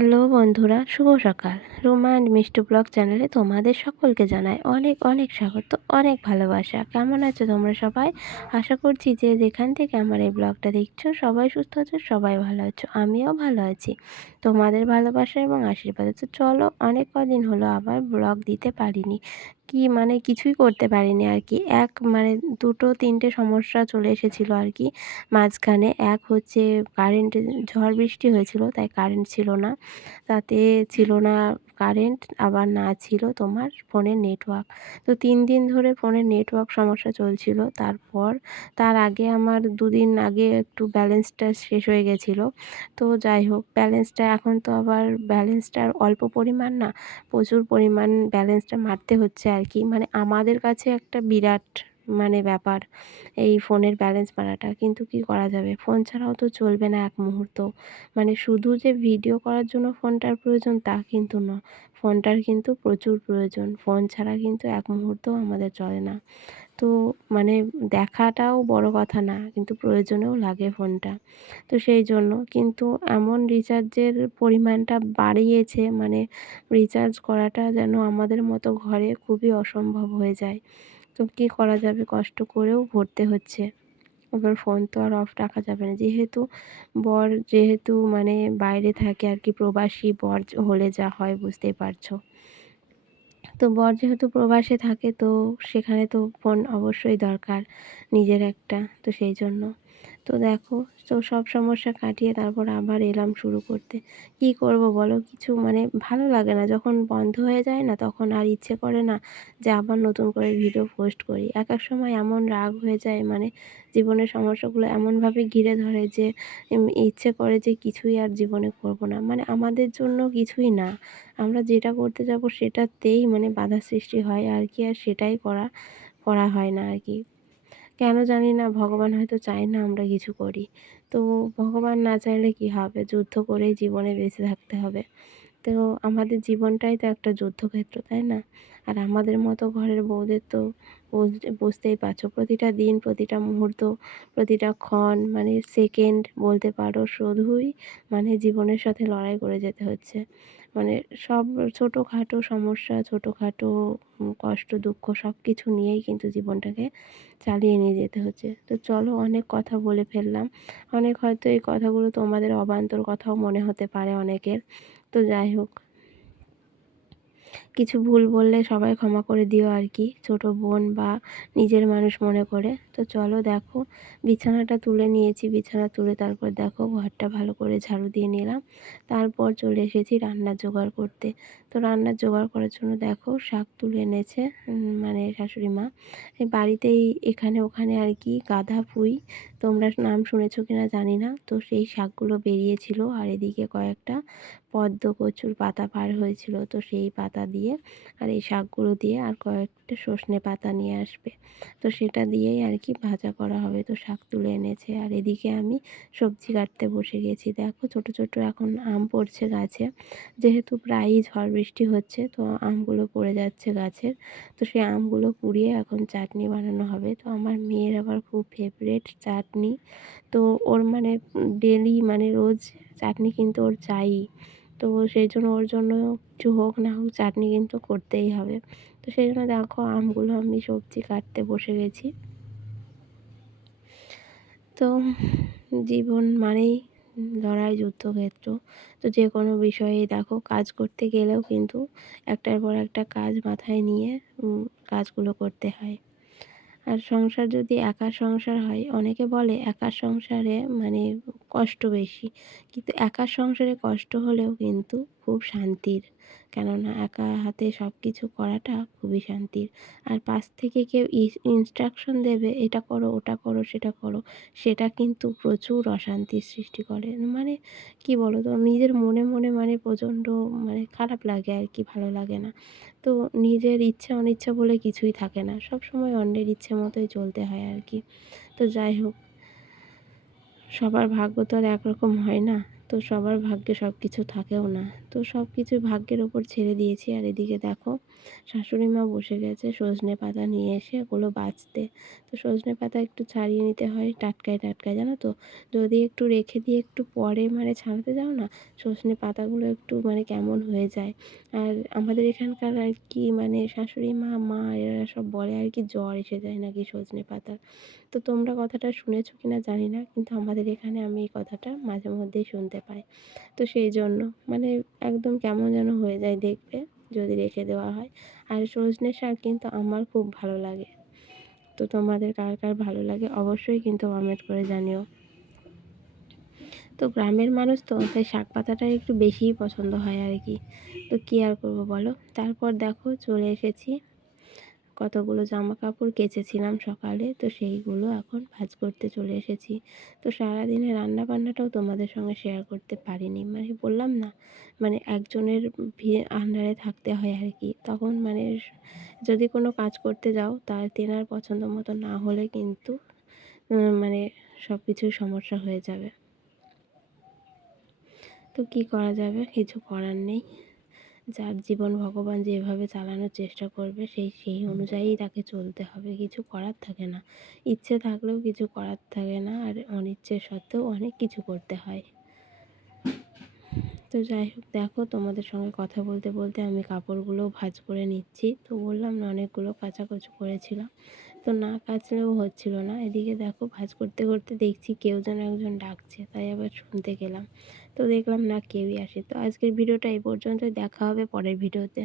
Hello বন্ধুরা, শুভ সকাল। Ruma and Mishtu blog চ্যানেলে তোমাদের সকলকে জানাই অনেক অনেক স্বাগত, অনেক ভালোবাসা। কেমন আছো তোমরা সবাই? আশা করছি যে যেখান থেকে আমার এই ব্লগটা দেখছো সবাই সুস্থ আছো, সবাই ভালো আছো। আমিও ভালো আছি তোমাদের ভালোবাসা এবং আশীর্বাদে। তো চলো, অনেক কদিন হলো আবার ব্লগ দিতে পারিনি। কিছুই করতে পারিনি আর কি। দুটো তিনটে সমস্যা চলে এসেছিলো আর কি মাঝখানে। এক হচ্ছে কারেন্টের, ঝড় বৃষ্টি হয়েছিল তাই কারেন্ট ছিল না। তাতে ছিল না কারেন্ট, আবার না ছিল তোমার ফোনের নেটওয়ার্ক। তো 3 দিন ধরে ফোনের নেটওয়ার্ক সমস্যা চলছিল। তার আগে আমার 2 দিন আগে একটু ব্যালেন্সটা শেষ হয়ে গেছিলো। তো যাই হোক, এখন তো আবার ব্যালেন্সটা অল্প পরিমাণ না, প্রচুর পরিমাণ ব্যালেন্সটা মারতে হচ্ছে আর কি। আমাদের কাছে একটা বিরাট ব্যাপার এই ফোনের ব্যালেন্স মারাটা। কিন্তু কি করা যাবে, ফোন ছাড়াও তো চলবে না এক মুহূর্ত। শুধু যে ভিডিও করার জন্য ফোনটার প্রয়োজন তা কিন্তু না, ফোনটার কিন্তু প্রচুর প্রয়োজন। ফোন ছাড়া কিন্তু এক মুহূর্তও আমাদের চলে না। তো মানে দেখাটাও বড় কথা না, কিন্তু প্রয়োজনেও লাগে ফোনটা। তো সেই জন্য কিন্তু এমন রিচার্জের পরিমাণটা বাড়িয়েছে, রিচার্জ করাটা যেন আমাদের মতো ঘরে খুবই অসম্ভব হয়ে যায়। তো কী করা যাবে, কষ্ট করেও ভরতে হচ্ছে। এবার ফোন তো আর অফ রাখা যাবে না। যেহেতু বাইরে থাকে আর কি, প্রবাসী বর হলে যা হয় বুঝতেই পারছো। তো বর যেহেতু প্রবাসে থাকে, তো সেখানে তো ফোন অবশ্যই দরকার নিজের একটা। তো সেই জন্য তো দেখো, তো সব সমস্যা কাটিয়ে তারপর আবার এলাম শুরু করতে। কি করব বলো, কিছু ভালো লাগে না। যখন বন্ধ হয়ে যায় না, তখন আর ইচ্ছে করে না যে আবার নতুন করে ভিডিও পোস্ট করি। এক এক সময় এমন রাগ হয়ে যায়, জীবনের সমস্যাগুলো এমনভাবে ঘিরে ধরে যে ইচ্ছে করে যে কিছুই আর জীবনে করব না। আমাদের জন্য কিছুই না, আমরা যেটা করতে যাব সেটাতেই বাধা সৃষ্টি হয় আর কি। আর সেটাই করা হয় না আর কি। কেন জানি না, ভগবান হয়তো চায় না আমরা কিছু করি। তো ভগবান না চাইলে কি হবে, যুদ্ধ করেই জীবনে বেঁচে থাকতে হবে। তো আমাদের জীবনটাই তো একটা যুদ্ধক্ষেত্র, তাই না? আর আমাদের মতো ঘরের বউদের তো বুঝতেই পারছো, প্রতিটা দিন, প্রতিটা মুহূর্ত, প্রতিটা ক্ষণ, সেকেন্ড বলতে পারো, শুধুই জীবনের সাথে লড়াই করে যেতে হচ্ছে। সব ছোটোখাটো সমস্যা, ছোটোখাটো কষ্ট, দুঃখ সব কিছু নিয়েই কিন্তু জীবনটাকে চালিয়ে নিয়ে যেতে হচ্ছে। তো চলো, অনেক কথা বলে ফেললাম। হয়তো এই কথাগুলো তোমাদের অবান্তর কথাও মনে হতে পারে অনেকের। তো যাই হোক, কিছু ভুল বললে সবাই ক্ষমা করে দিও আর কি, ছোট বোন বা নিজের মানুষ মনে করে। তো চলো দেখো, বিছানাটা তুলে নিয়েছি। বিছানা তুলে তারপর দেখো ঘরটা ভালো করে ঝাড়ু দিয়ে নিলাম। তারপর চলে এসেছি রান্নার জোগাড় করতে। তো রান্নার জোগাড় করার জন্য দেখো শাক তুলে এনেছে শাশুড়ি মা। এই বাড়িতেই এখানে ওখানে আর কি গাঁদা পুঁই, তোমরা নাম শুনেছো কিনা জানি না। তো সেই শাকগুলো বেরিয়েছিল, আর এদিকে কয়েকটা পদ্ম কচুর পাতা পার হয়েছিল, তো সেই পাতা দিয়ে আর এই শাকগুলো দিয়ে আর কয়েকটা সজনে পাতা নিয়ে আসবে। তো সেটা দিয়েই আর কি ভাজা করা হবে। তো শাক তুলে এনেছে, আর এদিকে আমি সবজি কাটতে বসে গেছি। দেখো ছোট ছোট এখন আম পড়ছে গাছে, যেহেতু প্রায়ই ঝড় বৃষ্টি হচ্ছে, তো আমগুলো পড়ে যাচ্ছে গাছের। তো সেই আমগুলো কুড়িয়ে এখন চাটনি বানানো হবে। তো আমার মেয়ের আবার খুব ফেভারিট চাটনি। তো ওর ডেলি রোজ চাটনি কিন্তু ওর চাই। তো সেই জন্য ওর জন্য কিছু হোক না হোক চাটনি কিন্তু করতেই হবে। তো সেই জন্য দেখো আমগুলো আমি সবজি কাটতে বসে গেছি। তো জীবন মানেই লড়াই, যুদ্ধক্ষেত্র। তো যে কোনো বিষয়ে দেখো, কাজ করতে গেলেও কিন্তু একটার পর একটা কাজ মাথায় নিয়ে কাজগুলো করতে হয়। আর সংসার যদি একার সংসার হয়, অনেকে বলে একার সংসারে কষ্ট বেশি, কিন্তু একার সংসারে কষ্ট হলেও কিন্তু খুব শান্তির। কেননা একা হাতে সব কিছু করাটা খুবই শান্তির। আর পাশ থেকে কেউ ইনস্ট্রাকশন দেবে, এটা করো, ওটা করো, সেটা করো, সেটা কিন্তু প্রচুর অশান্তির সৃষ্টি করে। কি বলো তো, নিজের মনে মনে প্রচণ্ড খারাপ লাগে আর কি, ভালো লাগে না। তো নিজের ইচ্ছা অনিচ্ছা বলে কিছুই থাকে না, সব সময় অন্যের ইচ্ছে মতোই চলতে হয় আর কি। তো যাই হোক, সবার ভাগ্য তো আর একরকম হয় না। তো সবার ভাগ্যে সব কিছু থাকেও না। তো সব কিছুই ভাগ্যের ওপর ছেড়ে দিয়েছি। আর এদিকে দেখো শাশুড়ি মা বসে গেছে সজনে পাতা নিয়ে এসে ওগুলো বাছতে। তো সজনে পাতা একটু ছাড়িয়ে নিতে হয় টাটকায় টাটকায়, জানো তো? যদি একটু রেখে দিয়ে একটু পরে মানে ছাড়াতে যাও না, সজনে পাতাগুলো একটু মানে কেমন হয়ে যায়। আর আমাদের এখানকার আর কি মানে শাশুড়ি মা, মা এরা সব বলে আর কি জ্বর এসে যায় নাকি সজনে পাতার। তো তোমরা কথাটা শুনেছো কিনা জানি না, কিন্তু আমাদের এখানে আমি এই কথাটা মাঝে মধ্যেই শুনতে পাই। তো সেই জন্য মানে একদম কেমন যেন হয়ে যায় দেখতে যদি রেখে দেওয়া হয়। আর সজনে শাক কিন্তু আমার খুব ভালো লাগে। তো তোমাদের কার কার ভালো লাগে অবশ্যই কিন্তু কমেন্ট করে জানিও। তো গ্রামের মানুষ তো তাই শাক পাতাটা একটু বেশিই পছন্দ হয় আর কি। তো কী আর করবো বলো। তারপর দেখো চলে এসেছি, কতগুলো জামা কাপড় কেচেছিলাম সকালে, তো সেইগুলো এখন ভাঁজ করতে চলে এসেছি। তো সারাদিনে রান্না বান্নাটাও তোমাদের সঙ্গে শেয়ার করতে পারিনি, মানে বললাম না মানে একজনের আন্ডারে থাকতে হয় আর কি। তখন মানে যদি কোনো কাজ করতে যাও তার তেনার পছন্দ মতো না হলে কিন্তু মানে সব কিছুই সমস্যা হয়ে যাবে। তো কী করা যাবে, কিছু করার নেই। যার জীবন ভগবান যেভাবে চালানোর চেষ্টা করবে সেই অনুযায়ীই তাকে চলতে হবে, কিছু করার থাকে না। ইচ্ছে থাকলেও কিছু করার থাকে না, আর অনিচ্ছে সত্ত্বেও অনেক কিছু করতে হয়। তো যাই হোক দেখো তোমাদের সঙ্গে কথা বলতে বলতে আমি কাপড়গুলোও ভাঁজ করে নিচ্ছি। তো বললাম না অনেকগুলো কাচাকুচি করেছিলাম, তো না কাচলেও হচ্ছিল না। এদিকে দেখো ভাঁজ করতে করতে দেখছি কেউ যেন একজন ডাকছে, তাই আবার শুনতে গেলাম। তো দেখলাম না কেউই আসে। তো আজকের ভিডিওটা এই পর্যন্তই, দেখা হবে পরের ভিডিওতে।